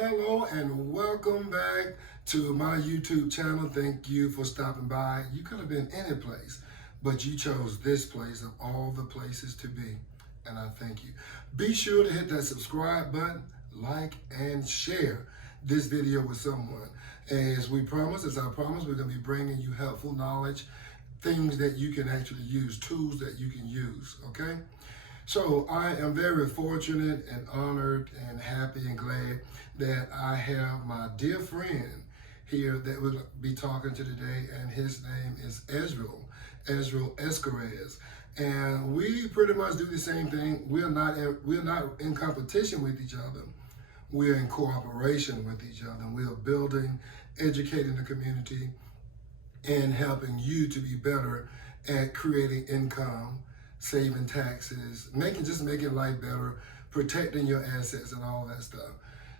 Hello and welcome back to my YouTube channel. Thank you for stopping by. You could have been any place, but you chose this place of all the places to be, and I thank you. Be sure to hit that subscribe button, like, and share this video with someone. As we promised, as I promised, we're going to be bringing you helpful knowledge, things that you can actually use, tools that you can use, okay? So I am very fortunate and honored and happy and glad that I have my dear friend here that we'll be talking to today, and his name is Ezreal Escarez. And we pretty much do the same thing. We're not in competition with each other. We're in cooperation with each other. We're building, educating the community, and helping you to be better at creating income, saving taxes, making life better, protecting your assets and all that stuff.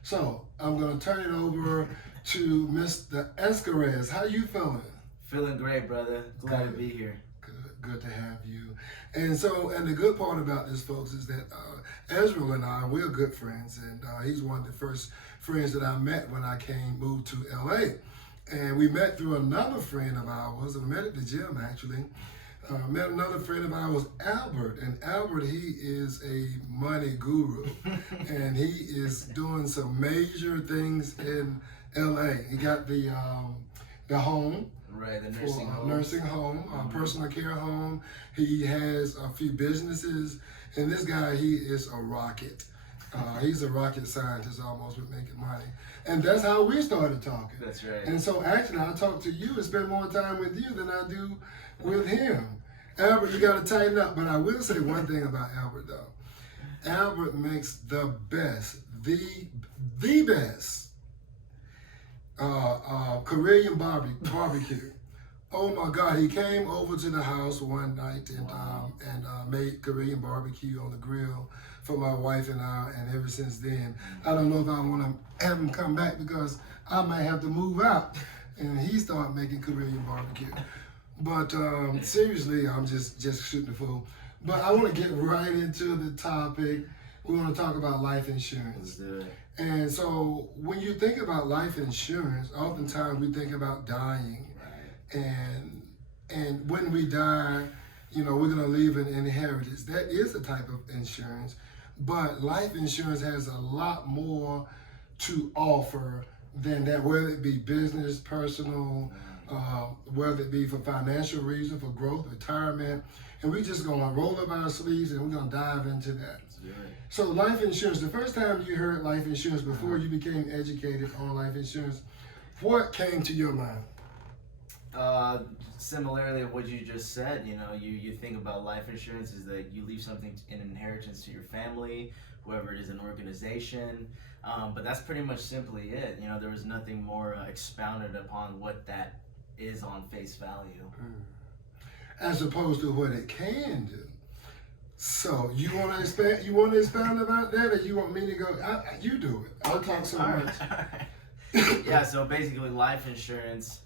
So I'm gonna turn it over to Mr. Escarez. How you feeling? Feeling great, brother. Glad to be here. Good to have you. And the good part about this, folks, is that Ezreal and I, we're good friends, and he's one of the first friends that I met when I moved to LA. And we met through another friend of ours. We met at the gym, actually. Met another friend of ours, Albert, and Albert, he is a money guru, and he is doing some major things in LA. He got the home, right? The nursing home, personal care home. He has a few businesses, and this guy, he is a rocket. He's a rocket scientist almost with making money. And that's how we started talking. That's right. And so actually I talk to you and spend more time with you than I do with him. Albert, you got to tighten up. But I will say one thing about Albert, though. Albert makes the best, the best Korean barbecue. Oh my God, he came over to the house one night and made Korean barbecue on the grill for my wife and I, and ever since then, I don't know if I want to have him come back because I might have to move out and he started making Korean barbecue. But seriously, I'm just shooting the fool. But I want to get right into the topic. We want to talk about life insurance. Let's do it. And so when you think about life insurance, oftentimes we think about dying. Right. And when we die, you know, we're going to leave an inheritance. That is a type of insurance. But life insurance has a lot more to offer than that, whether it be business, personal, whether it be for financial reasons, for growth, retirement. And we're just going to roll up our sleeves and we're going to dive into that. So life insurance, the first time you heard life insurance before you became educated on life insurance, what came to your mind? Similarly of what you just said, you know, you think about life insurance is that you leave something in inheritance to your family, whoever it is, an organization. But that's pretty much simply it. You know, there was nothing more expounded upon what that is on face value. As opposed to what it can do. So you want to expand? You want to expound about that, or you want me to go? You do it. I'll talk so much. Yeah. So basically, life insurance,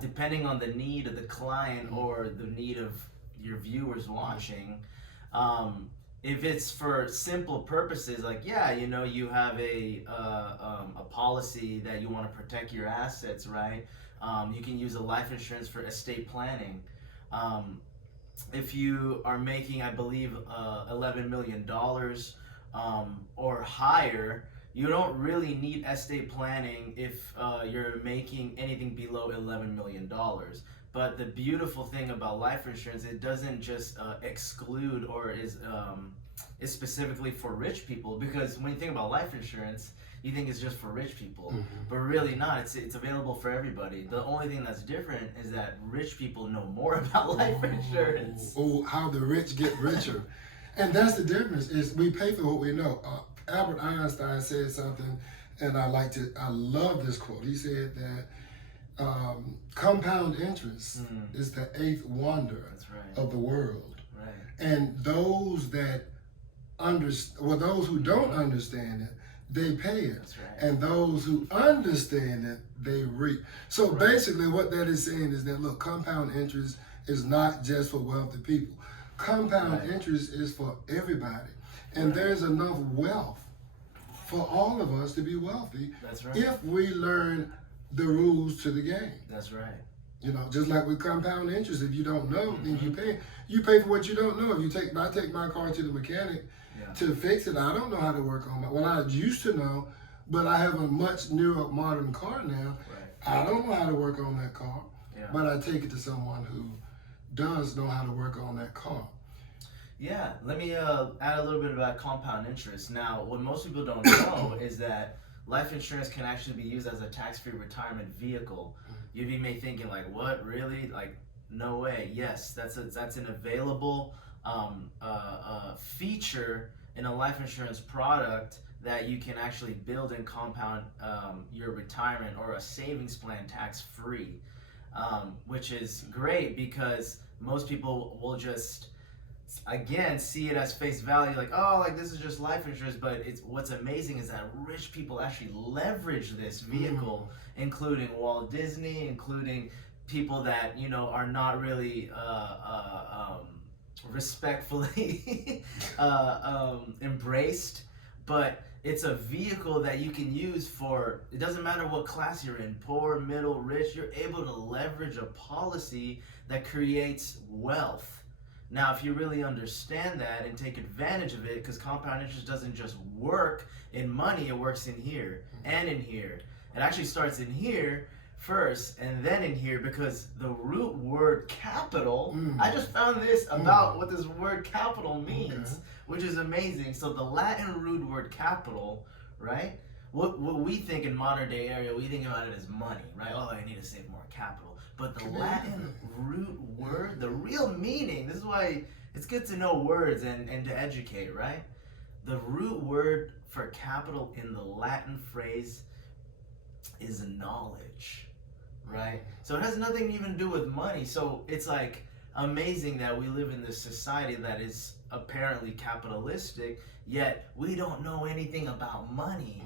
depending on the need of the client or the need of your viewers watching, if it's for simple purposes, like you know, you have a policy that you want to protect your assets, right? You can use a life insurance for estate planning. If you are making, I believe, $11 million or higher, you don't really need estate planning if you're making anything below $11 million. But the beautiful thing about life insurance, it doesn't just exclude or is specifically for rich people, because when you think about life insurance, you think it's just for rich people, but really not. It's available for everybody. The only thing that's different is that rich people know more about life insurance. Oh, how the rich get richer. And that's the difference, is we pay for what we know. Albert Einstein said something, and I love this quote. He said that compound interest is the eighth wonder of the world. Right. And those those who don't understand it, they pay it. That's right. And those who understand it, they reap. So basically what that is saying is that, look, compound interest is not just for wealthy people. Compound interest is for everybody. And there's enough wealth for all of us to be wealthy. That's right. If we learn the rules to the game. That's right. You know, just like with compound interest, if you don't know, then you pay for what you don't know. If I take my car to the mechanic to fix it, I don't know how to work on it. Well, I used to know, but I have a much newer modern car now. Right. I don't know how to work on that car, but I take it to someone who does know how to work on that car. Yeah, let me add a little bit about compound interest. Now, what most people don't know is that life insurance can actually be used as a tax-free retirement vehicle. You may be thinking like, what, really? Like, no way. Yes, that's an available feature in a life insurance product that you can actually build and compound your retirement or a savings plan tax-free, which is great because most people will just, again, see it as face value, like, oh, like this is just life insurance. But what's amazing is that rich people actually leverage this vehicle, including Walt Disney, including people that are not really respectfully embraced, but it's a vehicle that you can use for, it doesn't matter what class you're in, poor, middle, rich, you're able to leverage a policy that creates wealth. Now, if you really understand that and take advantage of it, because compound interest doesn't just work in money, it works in here and in here. It actually starts in here first and then in here, because the root word capital, I just found this about what this word capital means, which is amazing. So the Latin root word capital, right? What we think in modern day area, we think about it as money, right? Oh, I need to save more capital. But the Latin root word, the real meaning, this is why it's good to know words and to educate, right? The root word for capital in the Latin phrase is knowledge, right? So it has nothing even to do with money. So it's like amazing that we live in this society that is apparently capitalistic, yet we don't know anything about money.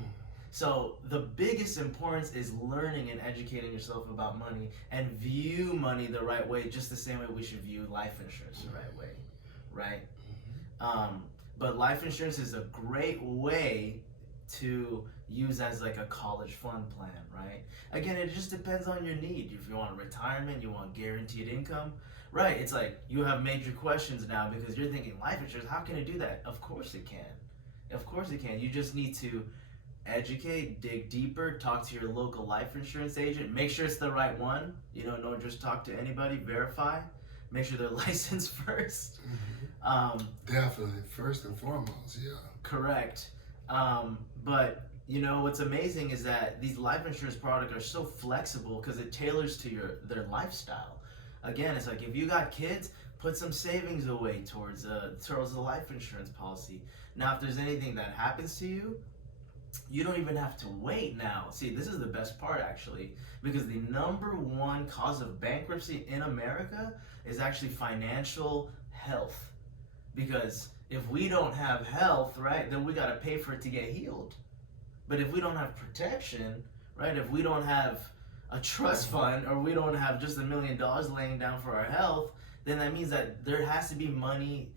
So the biggest importance is learning and educating yourself about money and view money the right way, just the same way we should view life insurance the right way, right? But life insurance is a great way to use as like a college fund plan, right? Again, it just depends on your need. If you want retirement, you want guaranteed income, right? It's like you have major questions now because you're thinking life insurance, how can it do that? Of course it can. Of course it can. You just need to educate, dig deeper, talk to your local life insurance agent, make sure it's the right one. Don't just talk to anybody, verify, make sure they're licensed first. Definitely, first and foremost, yeah. Correct. But what's amazing is that these life insurance products are so flexible because it tailors to their lifestyle. Again, it's like if you got kids, put some savings away towards a life insurance policy. Now, if there's anything that happens to you, you don't even have to wait now. See, this is the best part actually, because the number one cause of bankruptcy in America is actually financial health. Because if we don't have health, right, then we got to pay for it to get healed. But if we don't have protection, right, if we don't have a trust fund or we don't have just $1 million laying down for our health, then that means that there has to be money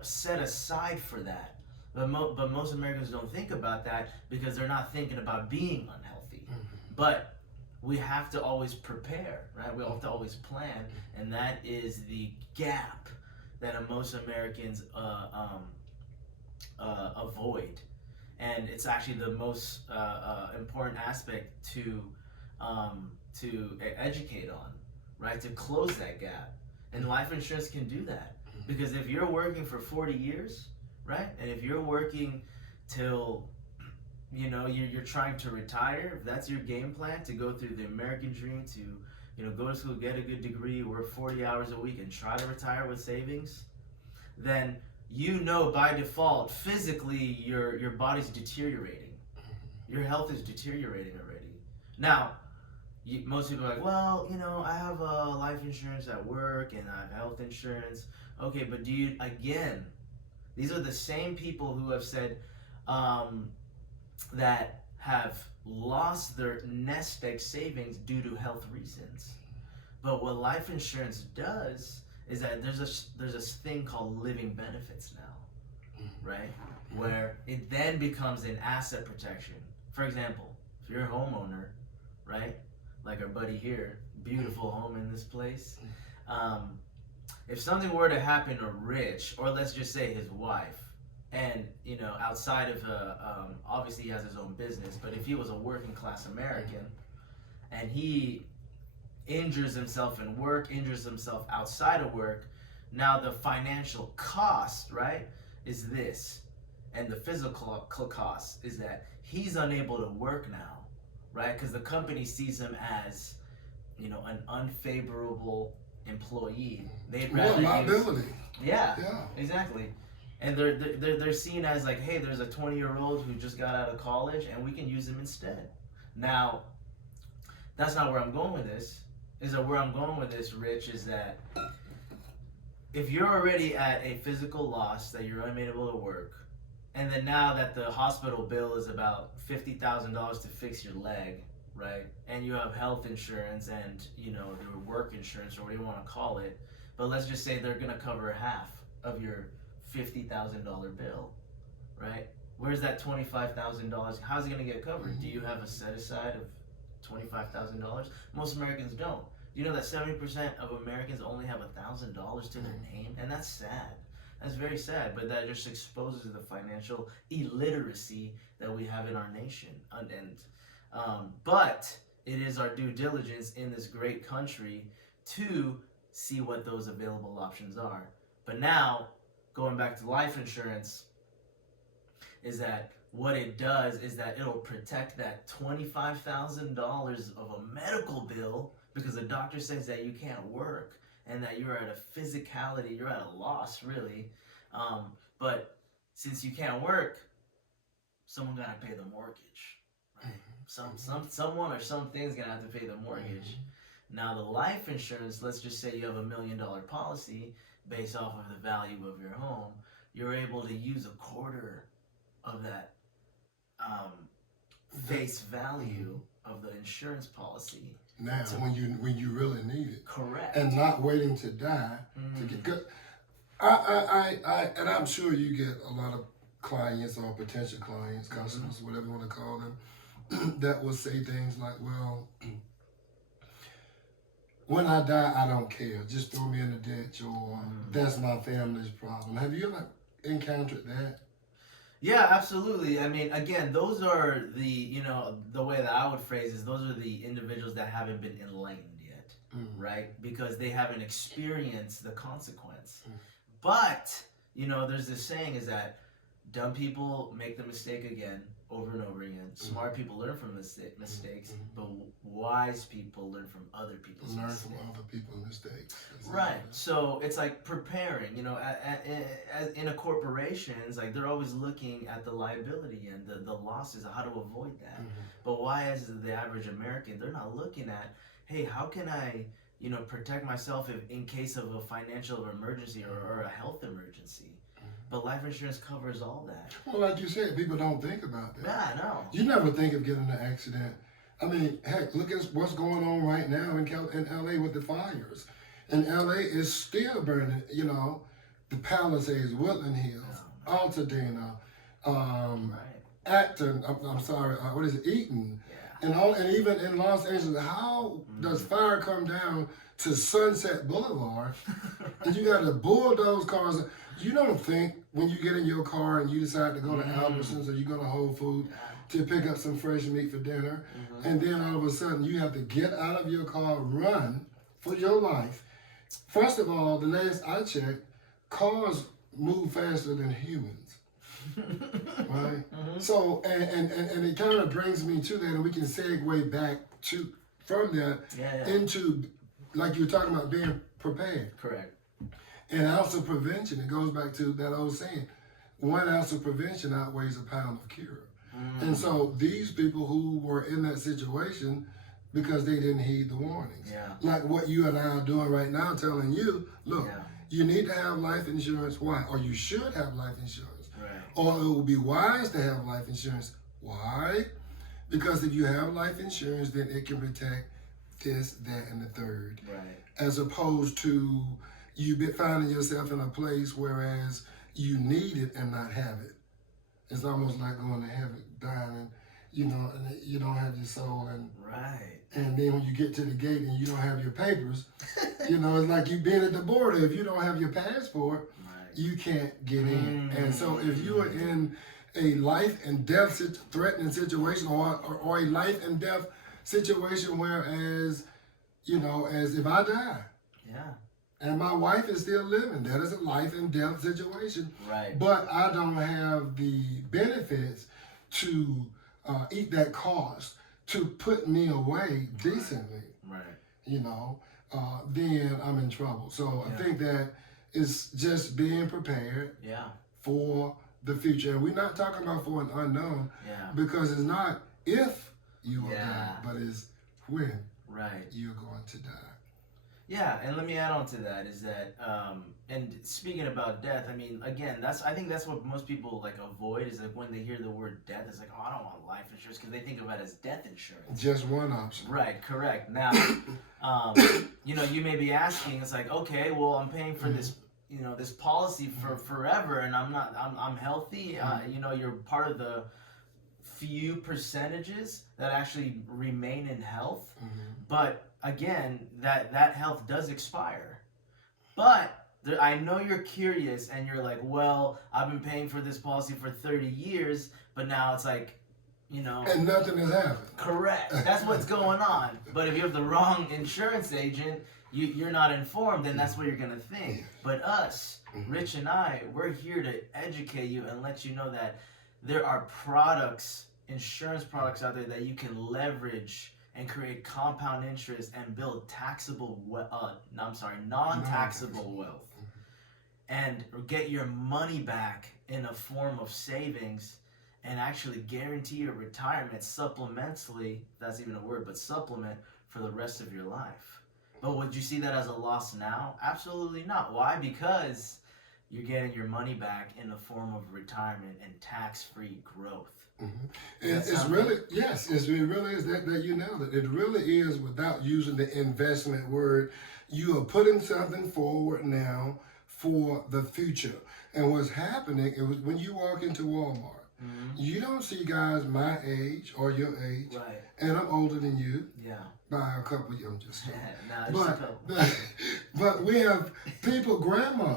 set aside for that. But most Americans don't think about that because they're not thinking about being unhealthy. But we have to always prepare, right? We have to always plan, and that is the gap that most Americans avoid. And it's actually the most important aspect to educate on, right? To close that gap. And life insurance can do that. Because if you're working for 40 years, right? And if you're working till, you're trying to retire, if that's your game plan, to go through the American dream, to, go to school, get a good degree, work 40 hours a week and try to retire with savings, then by default, physically, your body's deteriorating. Your health is deteriorating already. Now, most people are like, well, I have life insurance at work and I have health insurance. Okay, but again, these are the same people who have said that have lost their nest egg savings due to health reasons. But what life insurance does is that there's a thing called living benefits now. right? Where it then becomes an asset protection. For example, if you're a homeowner, right? Like our buddy here, beautiful home in this place. If something were to happen to Rich, or let's just say his wife, and outside of obviously he has his own business, but if he was a working class American and he injures himself in work, injures himself outside of work, now the financial cost, right, is this, and the physical cost is that he's unable to work now, right, because the company sees him as an unfavorable employee. They'd rather liability. Yeah, exactly. And they're seen as like, hey, there's a 20-year-old who just got out of college, and we can use him instead. Now, that's not where I'm going with this. Where I'm going with this, Rich, is that if you're already at a physical loss that you're unable to work, and then now that the hospital bill is about $50,000 to fix your leg, right? And you have health insurance and your work insurance, or what you want to call it, but let's just say they're gonna cover half of your $50,000 bill, right? Where's that $25,000? How's it gonna get covered? Do you have a set aside of $25,000? Most Americans don't. You know that 70% of Americans only have $1,000 to their name, and that's sad. That's very sad, but that just exposes the financial illiteracy that we have in our nation. But it is our due diligence in this great country to see what those available options are. But now, going back to life insurance, is that what it does is that it'll protect that $25,000 of a medical bill because the doctor says that you can't work and that you're at a physicality, you're at a loss, really. But since you can't work, someone gotta pay the mortgage, right? Someone or something's gonna have to pay the mortgage. Now the life insurance, let's just say you have $1 million policy based off of the value of your home, you're able to use a quarter of that face value of the insurance policy. Now, when you really need it, correct, and not waiting to die to get good. And I'm sure you get a lot of clients or potential clients, customers, whatever you want to call them, that will say things like, "Well, when I die, I don't care. Just throw me in the ditch," or "That's my family's problem." Have you ever encountered that? Yeah, absolutely. I mean, again, those are the way that I would phrase is those are the individuals that haven't been enlightened yet, right? Because they haven't experienced the consequence. But, there's this saying is that dumb people make the mistake again over and over again. Smart people learn from mistakes, but wise people learn from other people's mistakes. Learn from other people's mistakes. Right. So it's like preparing, in a corporation, it's like they're always looking at the liability and the losses, how to avoid that. But why, as the average American, they're not looking at, hey, how can I, protect myself in case of a financial emergency or a health emergency? But life insurance covers all that. Well, like you said, people don't think about that. Yeah, I know. You never think of getting in an accident. I mean, heck, look at what's going on right now in LA with the fires. And LA is still burning, the Palisades, Woodland Hills, Altadena, Acton, I'm sorry, what is it, Eaton. Yeah. And even in Los Angeles, how does fire come down to Sunset Boulevard and you got to bulldoze cars? You don't think when you get in your car and you decide to go to Albertsons or you go to Whole Foods to pick up some fresh meat for dinner, and then all of a sudden you have to get out of your car, run for your life. First of all, the last I checked, cars move faster than humans, right? So, and it kind of brings me to that, and we can segue back from that into, like you were talking about, being prepared. Correct. An ounce of prevention, it goes back to that old saying, 1 ounce of prevention outweighs a pound of cure. And so these people who were in that situation because they didn't heed the warnings. Like what you and I are doing right now, telling you, look, you need to have life insurance. Why? Or you should have life insurance. Right. Or it would be wise to have life insurance. Why? Because if you have life insurance, then it can protect this, that, and the third. Right. As opposed to you finding yourself in a place whereas you need it and not have it. It's almost like going to heaven, dying, and and you don't have your soul, Right. and then when you get to the gate and you don't have your papers, it's like you being at the border. If you don't have your passport, Right. you can't get in. And so if you are in a life and death threatening situation, or a life and death situation, whereas as if I die, Yeah. and my wife is still living, that is a life and death situation. Right. But I don't have the benefits to eat that cost to put me away decently. Right. Then I'm in trouble. So Yeah. I think that it's just being prepared Yeah. for the future. And we're not talking about for an unknown, Yeah. because it's not if you will Yeah. die, but it's when Right. you're going to die. Yeah, and let me add on to that is that, and speaking about death, I mean, again, I think that's what most people like avoid is like when they hear the word death, it's like, oh, I don't want life insurance because they think of it as death insurance. Just one option. Right, correct. Now, you may be asking, it's like, okay, well, I'm paying for this, this policy for forever, and I'm healthy. You're part of the few percentages that actually remain in health, but again, that health does expire. But I know you're curious and you're like, well, I've been paying for this policy for 30 years, but now it's like, And nothing has happened. correct. That's what's going on. But if you have the wrong insurance agent, you're not informed, then that's what you're going to think. But us, Rich and I, we're here to educate you and let you know that there are insurance products out there that you can leverage and create compound interest and build non-taxable wealth, and get your money back in a form of savings and actually guarantee your retirement supplementally, if that's even a word, but supplement for the rest of your life. But would you see that as a loss now? Absolutely not. Why? Because you're getting your money back in the form of retirement and tax-free growth. It's really, yes, it really is that you nailed it. It really is, without using the investment word, you are putting something forward now for the future. And what's happening is when you walk into Walmart, you don't see guys my age or your age, Right. and I'm older than you. Yeah. By a couple of years, I'm just kidding. Nah, just a couple. But we have people, grandma,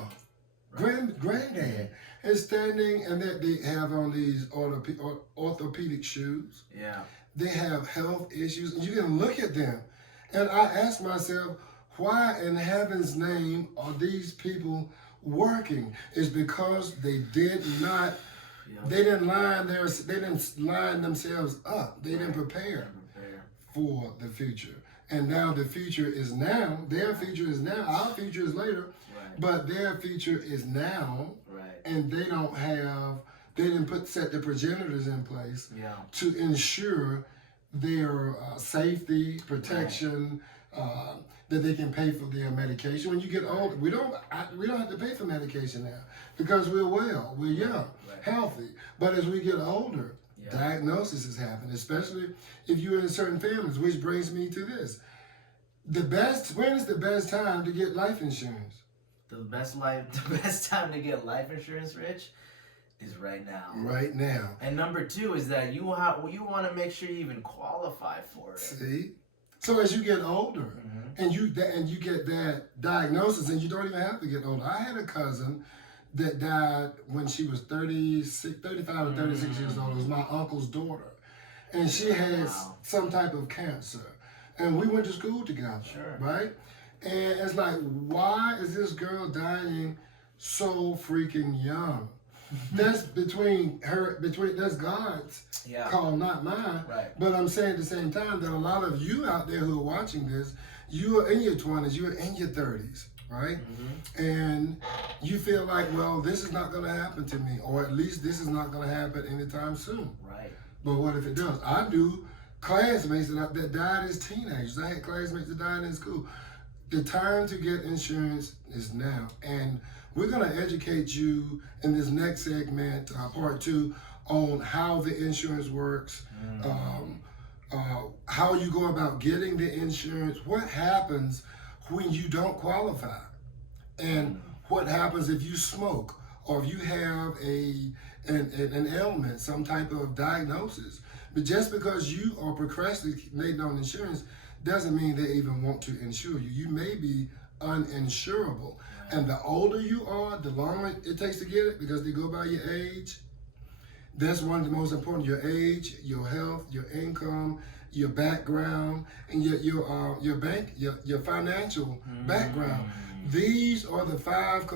granddad, is standing, and that they have on these orthopedic shoes. Yeah. They have health issues, and you can look at them. And I ask myself, why in heaven's name are these people working? It's because they did not, they didn't line themselves up. They didn't prepare for the future. And now the future is now. Their future is now. Our future is later. Right. But their future is now. Right. And they didn't set the progenitors in place to ensure their safety, protection, that they can pay for their medication. When you get older, we don't have to pay for medication now because we're well, we're young, healthy. But as we get older, diagnoses happen, especially if you're in certain families, which brings me to this. When is the best time to get life insurance? The best time to get life insurance, Rich, is right now. Right now. And number two is that you want to make sure you even qualify for it. See? So as you get older, and you get that diagnosis, and you don't even have to get older. I had a cousin that died when she was 35 or 36 years old. It was my uncle's daughter. And she had some type of cancer. And we went to school together, right? And it's like, why is this girl dying so freaking young? That's that's God's call, not mine. Right. But I'm saying at the same time that a lot of you out there who are watching this, you are in your 20s, you are in your 30s, right? And you feel like, well, this is not going to happen to me, or at least this is not going to happen anytime soon. Right. But what if it does? I do classmates that died as teenagers. I had classmates that died in school. The time to get insurance is now. And we're going to educate you in this next segment, part 2, on how the insurance works, how you go about getting the insurance, what happens when you don't qualify, and what happens if you smoke, or if you have an ailment, some type of diagnosis. But just because you are procrastinating on insurance doesn't mean they even want to insure you. You may be uninsurable. And the older you are, the longer it takes to get it, because they go by your age. That's one of the most important: your age, your health, your income, your background, and your financial background. These are the 5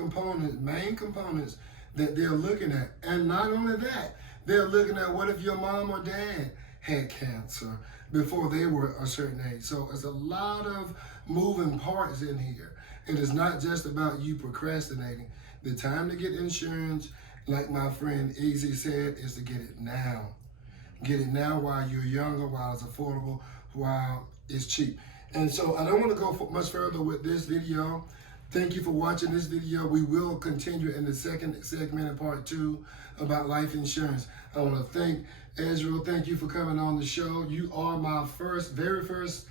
main components that they're looking at. And not only that, they're looking at what if your mom or dad had cancer before they were a certain age. So there's a lot of moving parts in here. It is not just about you procrastinating. The time to get insurance, like my friend Easy said, is to get it now. Get it now while you're younger, while it's affordable, while it's cheap. And so I don't want to go much further with this video. Thank you for watching this video. We will continue in the second segment in part 2 about life insurance. I want to thank Ezra. Thank you for coming on the show. You are my very first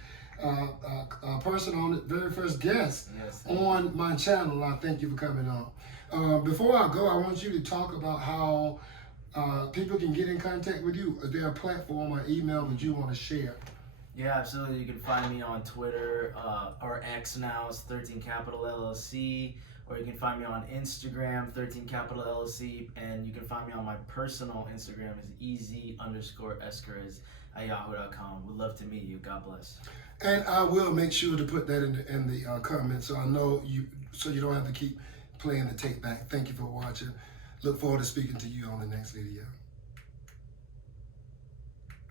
person on it, very first guest on my channel. I thank you for coming on. Before I go, I want you to talk about how people can get in contact with you. Is there a platform or email that you want to share? Yeah, absolutely. You can find me on Twitter, or X now, it's 13 Capital LLC, or you can find me on Instagram, 13 Capital LLC, and you can find me on my personal Instagram is easy_escares at yahoo.com. We'd love to meet you. God bless. And I will make sure to put that in the comments, so I know you, so you don't have to keep playing the tape back. Thank you for watching. Look forward to speaking to you on the next video.